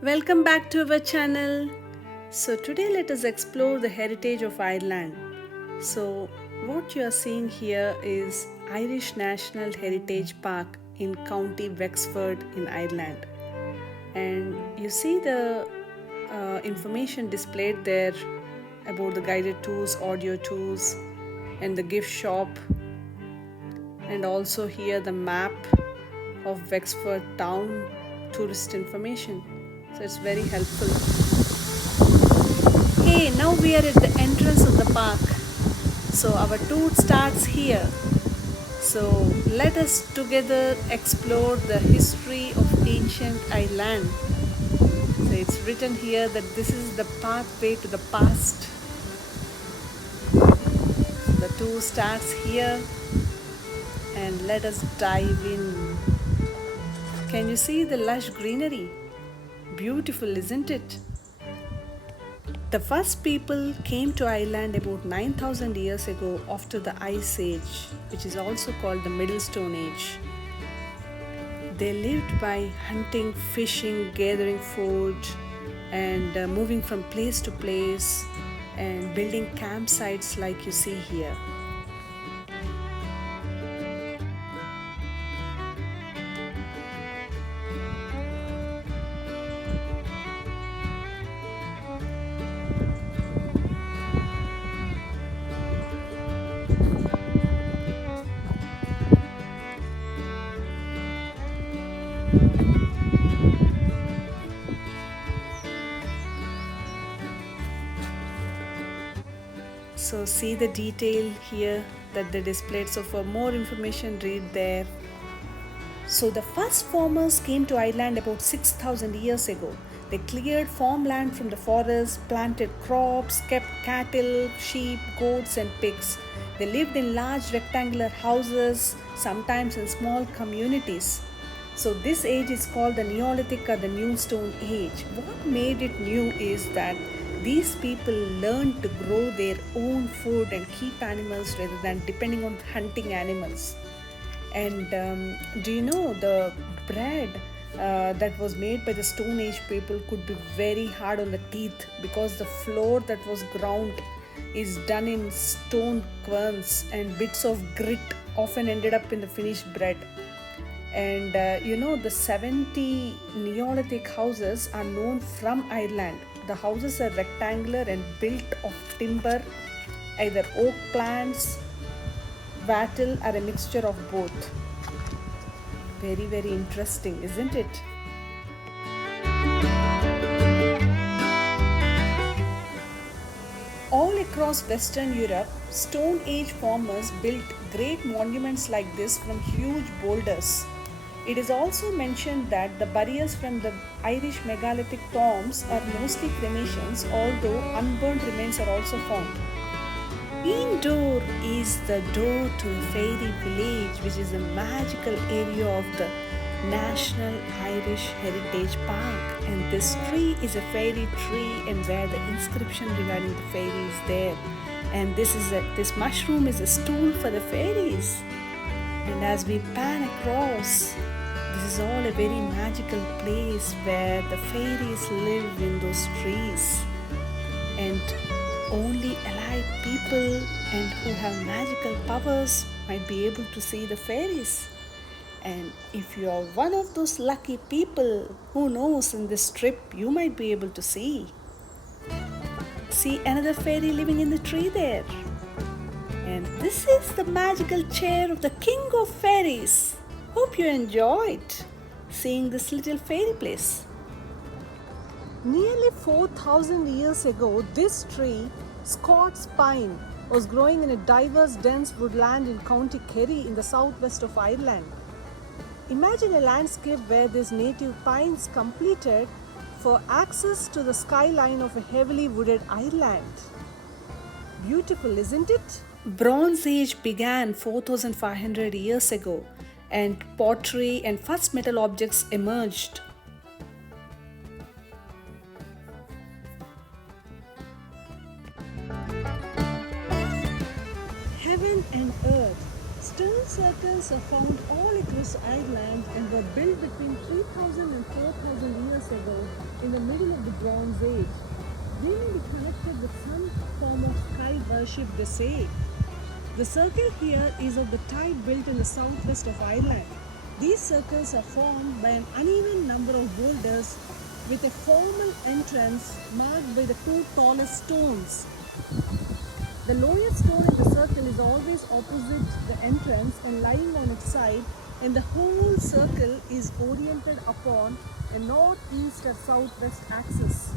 Welcome back to our channel. So today let us explore the heritage of Ireland. So what you are seeing here is Irish National Heritage Park in County Wexford in Ireland. And you see the information displayed there about the guided tours, audio tours, and the gift shop, and also here the map of Wexford town tourist information. So it's very helpful. Hey, now we are at the entrance of the park. So our tour starts here. So let us together explore the history of ancient Ireland. So it's written here that this is the pathway to the past. So the tour starts here and let us dive in. Can you see the lush greenery? Beautiful, isn't it? The first people came to Ireland about 9,000 years ago after the Ice Age, which is also called the Middle Stone Age. They lived by hunting, fishing, gathering food, and moving from place to place and building campsites like you see here. So see the detail here that they displayed. So for more information, read there. So the first farmers came to Ireland about 6,000 years ago. They cleared farmland from the forest, planted crops, kept cattle, sheep, goats and pigs. They lived in large rectangular houses, sometimes in small communities. So this age is called the Neolithic or the New Stone Age. What made it new is that these people learned to grow their own food and keep animals rather than depending on hunting animals. And do you know the bread that was made by the Stone Age people could be very hard on the teeth because the flour that was ground is done in stone querns and bits of grit often ended up in the finished bread. And the 70 Neolithic houses are known from Ireland. The houses are rectangular and built of timber, either oak plants, wattle, or a mixture of both. Very, very interesting, isn't it? All across Western Europe, Stone Age farmers built great monuments like this from huge boulders. It is also mentioned that the burials from the Irish megalithic tombs are mostly cremations, although unburned remains are also found. Indoor is the door to the fairy village, which is a magical area of the National Irish Heritage Park. And this tree is a fairy tree, and where the inscription regarding the fairy is there. And this mushroom is a stool for the fairies. And as we pan across, this is all a very magical place where the fairies live in those trees. And only allied people and who have magical powers might be able to see the fairies. And if you are one of those lucky people, who knows, in this trip you might be able to see another fairy living in the tree there. And this is the magical chair of the King of Fairies. Hope you enjoyed seeing this little fairy place. Nearly 4,000 years ago, this tree, Scots pine, was growing in a diverse dense woodland in County Kerry in the southwest of Ireland. Imagine a landscape where these native pines competed for access to the skyline of a heavily wooded Ireland. Beautiful, isn't it? Bronze Age began 4,500 years ago, and pottery and first metal objects emerged. Heaven and earth. Stone circles are found all across Ireland and were built between 3,000 and 4,000 years ago in the middle of the Bronze Age. They may be connected with some form of sky worship, they say. The circle here is of the type built in the southwest of Ireland. These circles are formed by an uneven number of boulders with a formal entrance marked by the two tallest stones. The lowest stone in the circle is always opposite the entrance and lying on its side, and the whole circle is oriented upon a northeast or southwest axis.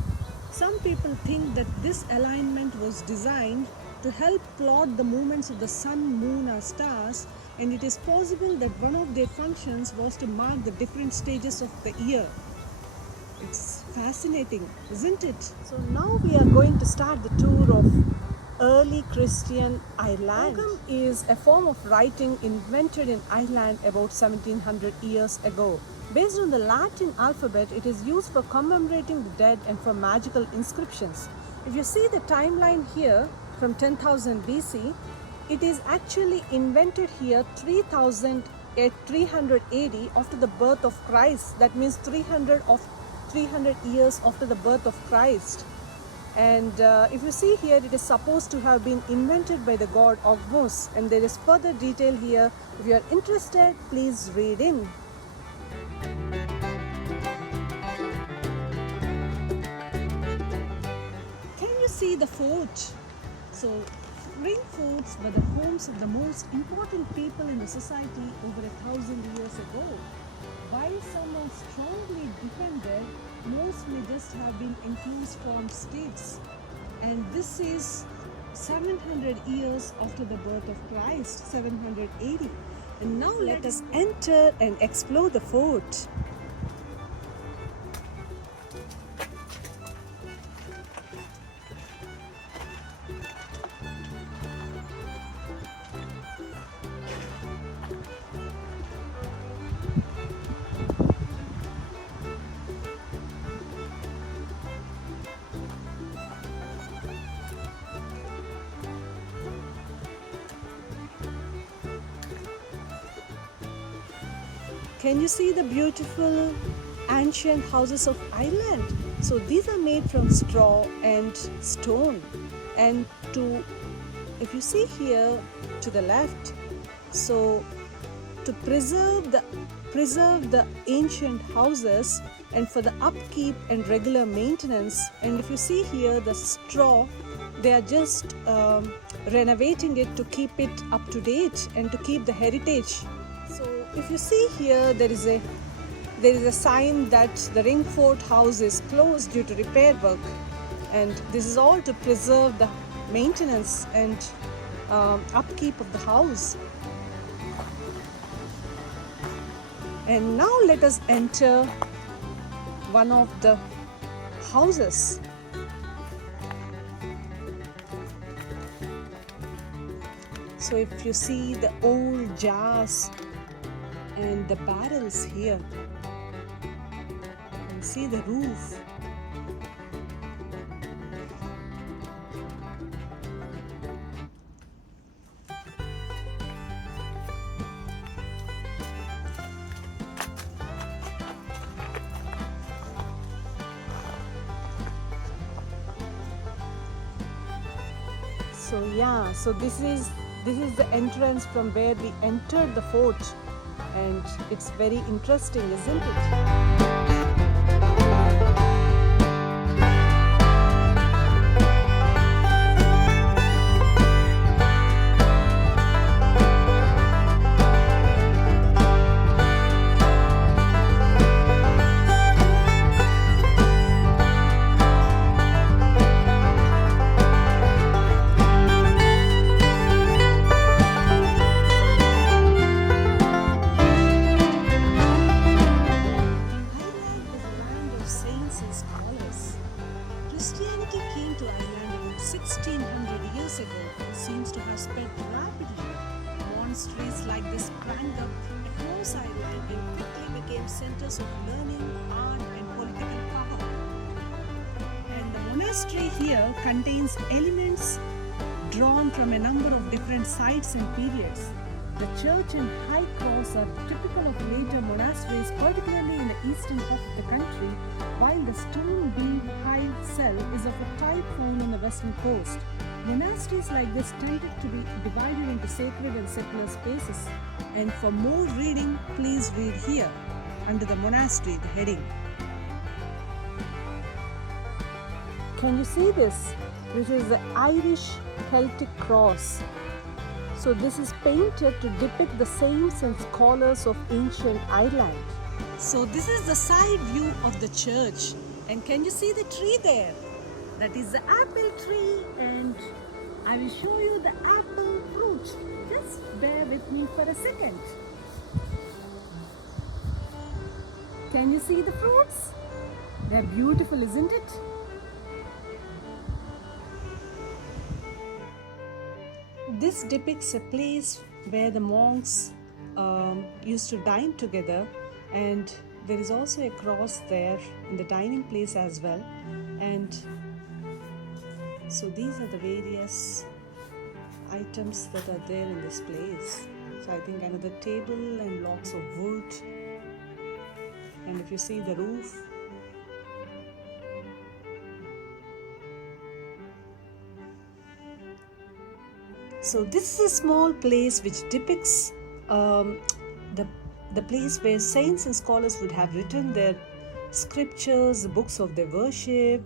Some people think that this alignment was designed to help plot the movements of the sun, moon or stars, and it is possible that one of their functions was to mark the different stages of the year. It's fascinating, isn't it? So now we are going to start the tour of early Christian Ireland. Ogham is a form of writing invented in Ireland about 1700 years ago. Based on the Latin alphabet, it is used for commemorating the dead and for magical inscriptions. If you see the timeline here from 10,000 BC, it is actually invented here 3,300 AD after the birth of Christ. That means 300 years after the birth of Christ. And if you see here, it is supposed to have been invented by the god Ogham, and there is further detail here. If you are interested, please read in. Can you see the fort? So ring forts were the homes of the most important people in the society over 1,000 years ago. While some are strongly defended, most may just have been enclosed farmsteads. And this is 700 years after the birth of Christ, 780. And now let us enter and explore the fort. Can you see the beautiful ancient houses of Ireland? So these are made from straw and stone. And if you see here to the left, so to preserve the ancient houses and for the upkeep and regular maintenance, and if you see here the straw, they are just renovating it to keep it up to date and to keep the heritage. So if you see here, there is a sign that the Ring Fort house is closed due to repair work, and this is all to preserve the maintenance and upkeep of the house. And now let us enter one of the houses. So if you see the old jars and the barrels here, you can see the roof. So this is the entrance from where we entered the fort, and it's very interesting, isn't it? Christianity came to Ireland about 1600 years ago and seems to have spread rapidly. Monasteries like this sprang up across Ireland and quickly became centers of learning, art and political power. And the monastery here contains elements drawn from a number of different sites and periods. The church and high cross are typical of later monasteries, particularly in the eastern half of the country, while the stone beam hive cell is of a type found on the western coast. Monasteries like this tended to be divided into sacred and secular spaces. And for more reading, please read here under the monastery, the heading. Can you see this? This is the Irish Celtic cross. So this is painted to depict the saints and scholars of ancient Ireland. So this is the side view of the church. And can you see the tree there? That is the apple tree, and I will show you the apple fruit. Just bear with me for a second. Can you see the fruits? They're beautiful, isn't it? This depicts a place where the monks used to dine together, and there is also a cross there in the dining place as well. And so these are the various items that are there in this place. So I think another table and lots of wood. And if you see the roof, so this is a small place which depicts the place where saints and scholars would have written their scriptures, the books of their worship.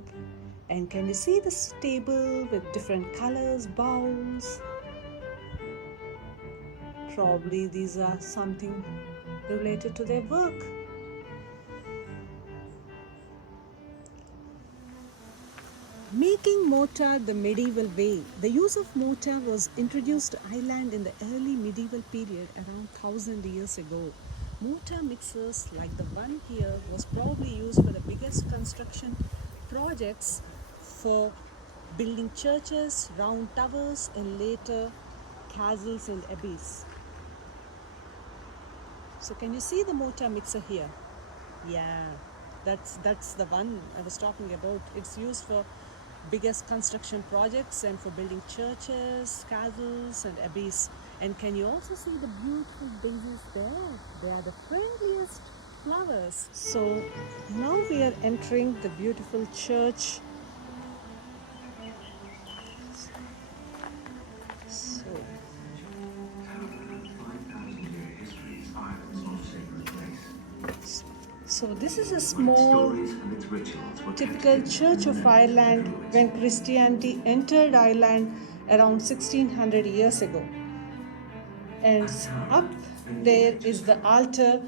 And can you see this table with different colors, bowls? Probably these are something related to their work. Making mortar the medieval way. The use of mortar was introduced to Ireland in the early medieval period around 1000 years ago. Mortar mixers like the one here was probably used for the biggest construction projects for building churches, round towers, and later castles and abbeys. So can you see the mortar mixer here? Yeah, that's the one I was talking about. It's used for biggest construction projects and for building churches, castles, and abbeys. And can you also see the beautiful daisies there? They are the friendliest flowers. So now we are entering the beautiful church. So this is a small, typical Church of Ireland when Christianity entered Ireland around 1600 years ago. And up there is the altar,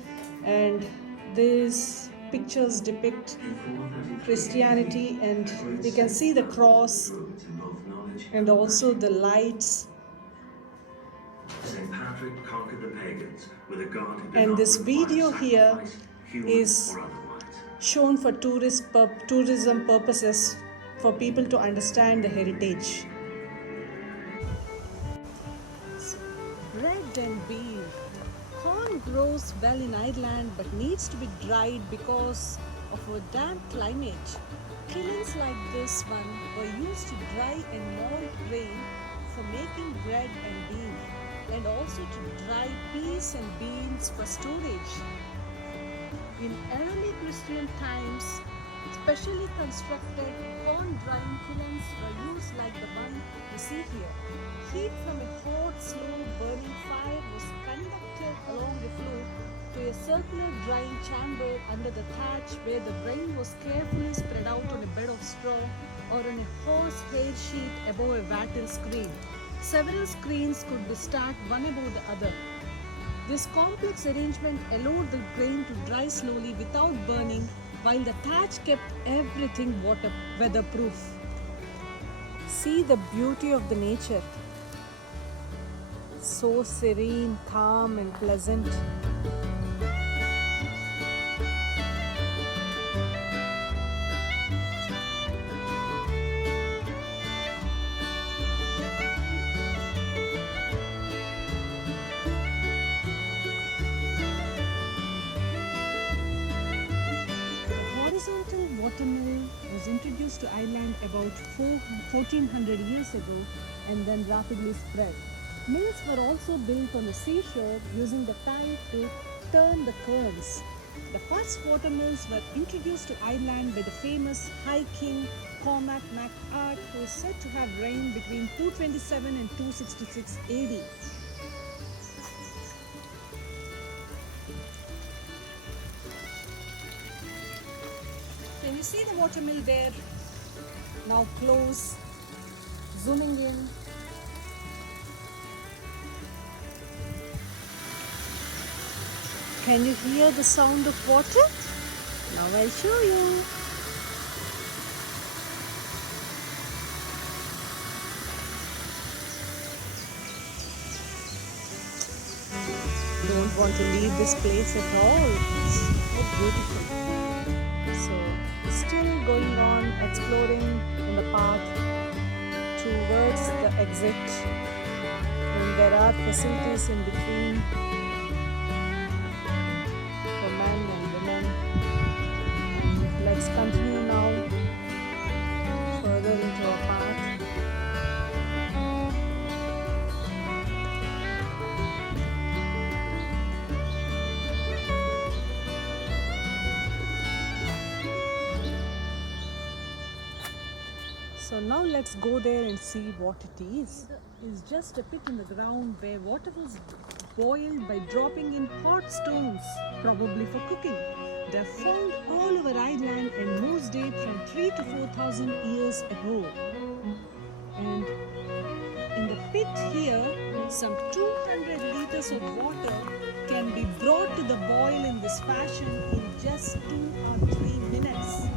and these pictures depict Christianity, and you can see the cross and also the lights. And this video here is shown for tourism purposes, for people to understand the heritage. Bread and beer. Corn grows well in Ireland but needs to be dried because of a damp climate. Kilns like this one were used to dry and mold grain for making bread and beer, and also to dry peas and beans for storage. In early Christian times, specially constructed corn drying kilns were used like the one you see here. Heat from a hot, slow burning fire was conducted along the floor to a circular drying chamber under the thatch, where the grain was carefully spread out on a bed of straw or on a horsehair sheet above a wattle screen. Several screens could be stacked one above the other. This complex arrangement allowed the grain to dry slowly without burning, while the thatch kept everything weatherproof. See the beauty of the nature. So serene, calm, and pleasant. Watermill was introduced to Ireland about 1400 years ago and then rapidly spread. Mills were also built on the seashore using the tide to turn the currents. The first watermills were introduced to Ireland by the famous High King Cormac Mac Art, who is said to have reigned between 227 and 266 AD. Can you see the watermill there? Now close, zooming in. Can you hear the sound of water? Now I'll show you. Don't want to leave this place at all. It's so beautiful. So, still going on exploring in the path towards the exit, and there are facilities in between for men and women. Let's continue now further into our path. So now let's go there and see what it is. It's just a pit in the ground where water was boiled by dropping in hot stones, probably for cooking. They are found all over Ireland and most date from 3 to 4,000 years ago. And in the pit here, some 200 liters of water can be brought to the boil in this fashion in just 2 or 3 minutes.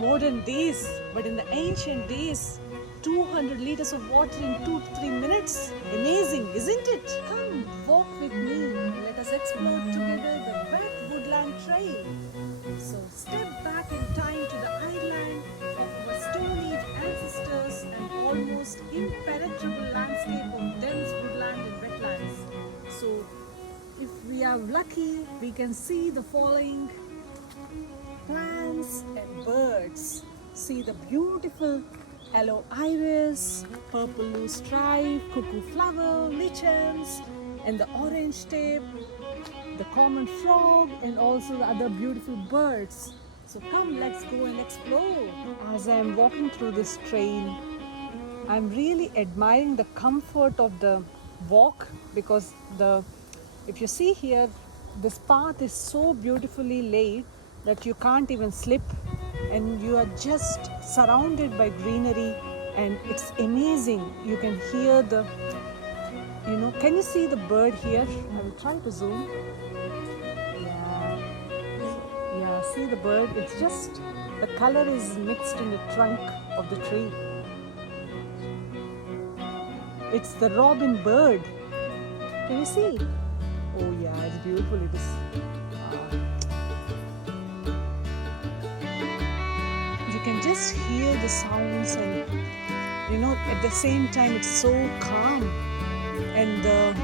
Modern days, but in the ancient days, 200 liters of water in 2 to 3 minutes. Amazing, isn't it? Come, walk with me. Let us explore together the wet woodland trail. So step back in time to the Ireland of our Stone Age ancestors and almost impenetrable landscape of dense woodland and wetlands. So if we are lucky, we can see the following plants and birds. See the beautiful yellow iris, purple loosestrife, cuckoo flower, lichens, and the orange tip, the common frog, and also the other beautiful birds. So come, let's go and explore. As I am walking through this trail, I'm really admiring the comfort of the walk, because if you see here, this path is so beautifully laid that you can't even slip, and you are just surrounded by greenery, and it's amazing. You can hear can you see the bird here? I will try to zoom. Yeah, see the bird? It's just, the color is mixed in the trunk of the tree. It's the robin bird. Can you see? Oh yeah, it's beautiful. It is. You can just hear the sounds, and at the same time it's so calm, and the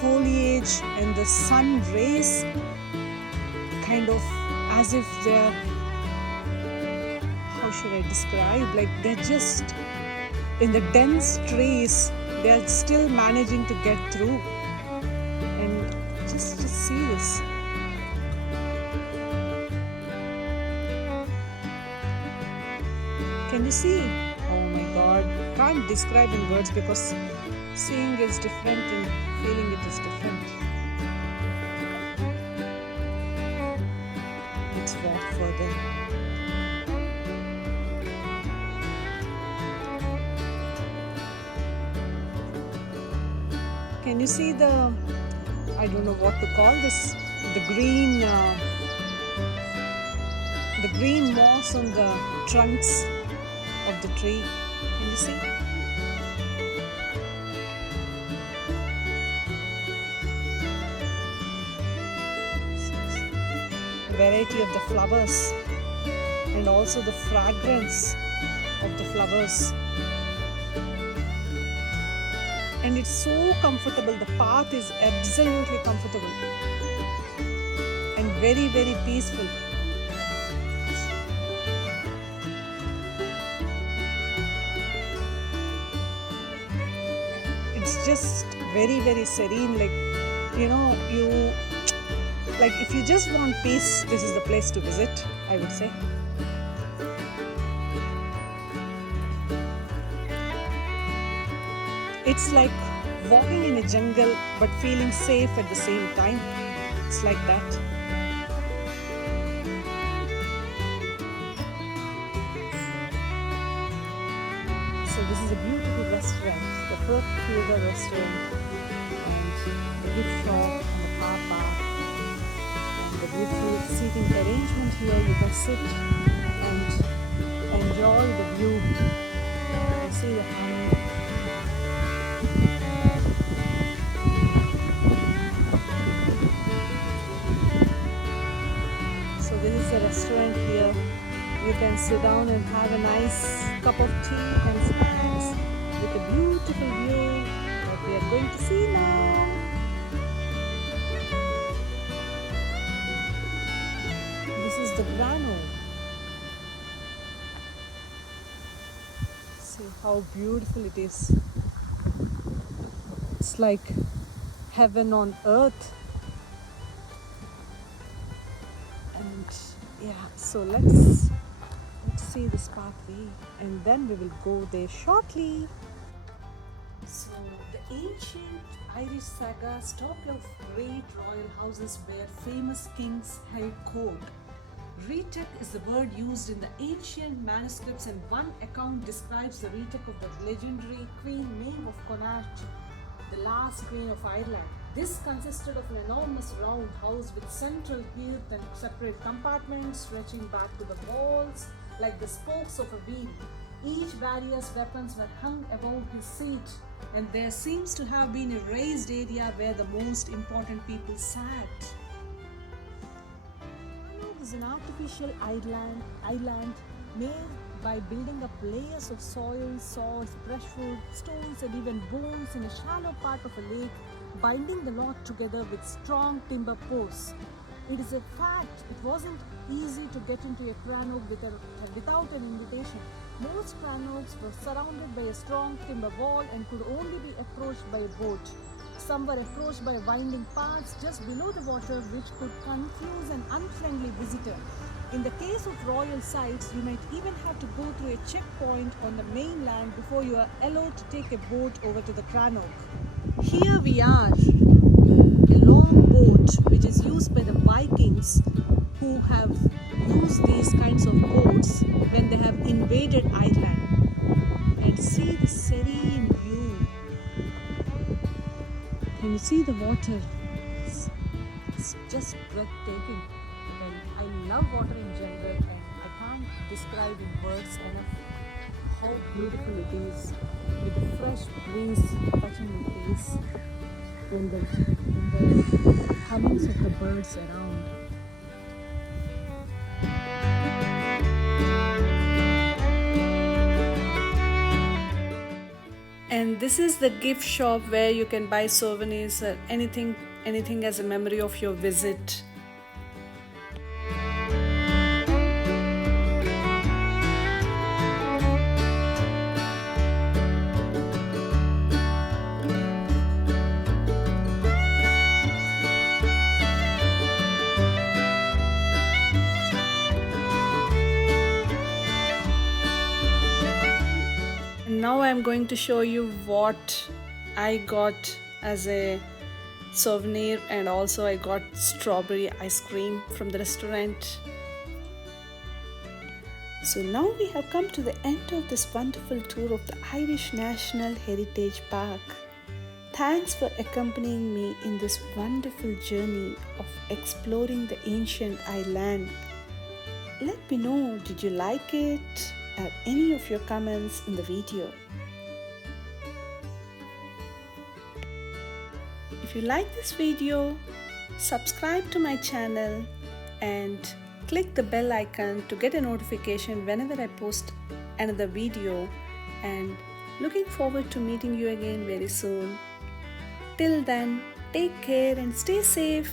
foliage and the sun rays kind of as if they're, how should I describe, like they're just in the dense trees, they're still managing to get through. And just see this. Can you see? Oh my God, can't describe in words, because seeing is different and feeling it is different. Let's walk further. Can you see the, I don't know what to call this, the green moss on the trunks of the tree? Can you see? A variety of the flowers, and also the fragrance of the flowers. And it's so comfortable. The path is absolutely comfortable. And very, very peaceful. It's just very, very serene. Like, if you just want peace, this is the place to visit, I would say. It's like walking in a jungle but feeling safe at the same time. It's like that. So this is a beautiful restaurant, the Fourth Theatre restaurant, and the gift shop and the car park, and the beautiful seating arrangement here. You can sit and enjoy the view. You can see the harmony. So this is a restaurant here. You can sit down and have a nice cup of tea and snacks with a beautiful view that we are going to see now. This is the Crannog. See how beautiful it is. It's like heaven on earth. And yeah, so let's see this pathway and then we will go there shortly. So the ancient Irish saga story of great royal houses where famous kings held court. Retic is the word used in the ancient manuscripts, and one account describes the retic of the legendary Queen Maeve of Crannog, the last queen of Ireland. This consisted of an enormous round house with central hearth and separate compartments stretching back to the walls like the spokes of a wheel. Each various weapons were hung above his seat, and there seems to have been a raised area where the most important people sat. Crannog is an artificial island made by building up layers of soil, salt, brushwood, stones, and even bones in a shallow part of a lake, binding the lot together with strong timber posts. It is a fact it wasn't easy to get into a Crannog without an invitation. Most Crannogs were surrounded by a strong timber wall and could only be approached by a boat. Some were approached by winding paths just below the water, which could confuse an unfriendly visitor. In the case of royal sites, you might even have to go through a checkpoint on the mainland before you are allowed to take a boat over to the Crannog. Here we are, a long boat which is used by the Vikings, who have used these kinds of boats when they have invaded Ireland. And see the serene view. Can you see the water? It's just breathtaking. And I love water in general, and I can't describe in words enough how beautiful it is, with the fresh breeze touching your face and the hummings of the birds around. And this is the gift shop where you can buy souvenirs or anything as a memory of your visit. Now I'm going to show you what I got as a souvenir, and also I got strawberry ice cream from the restaurant. So now we have come to the end of this wonderful tour of the Irish National Heritage Park. Thanks for accompanying me in this wonderful journey of exploring the ancient island. Let me know, did you like it? Add any of your comments in the video. If you like this video, subscribe to my channel and click the bell icon to get a notification whenever I post another video, and looking forward to meeting you again very soon. Till then, take care and stay safe.